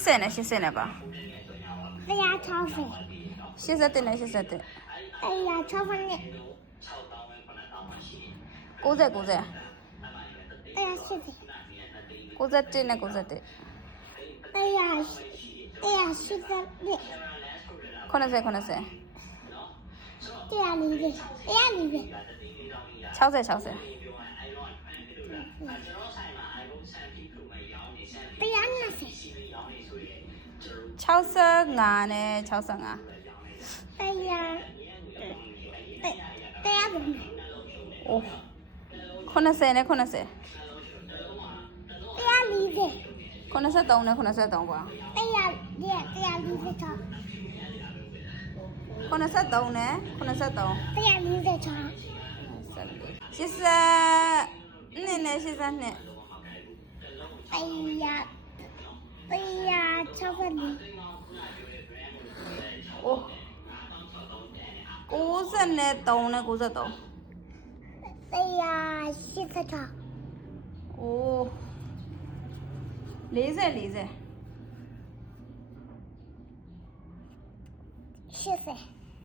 80နဲ့80နဲ့ပါ160 81နဲ့81 160နဲ့90 90 180 91နဲ့91 180 90 60 60 65နဲ့65 အိုး90နဲ့90 140 93နဲ့93ကွာ93နဲ့93 146 82 နဲ့82 အိုး93နဲ့93 အိုး40 40 80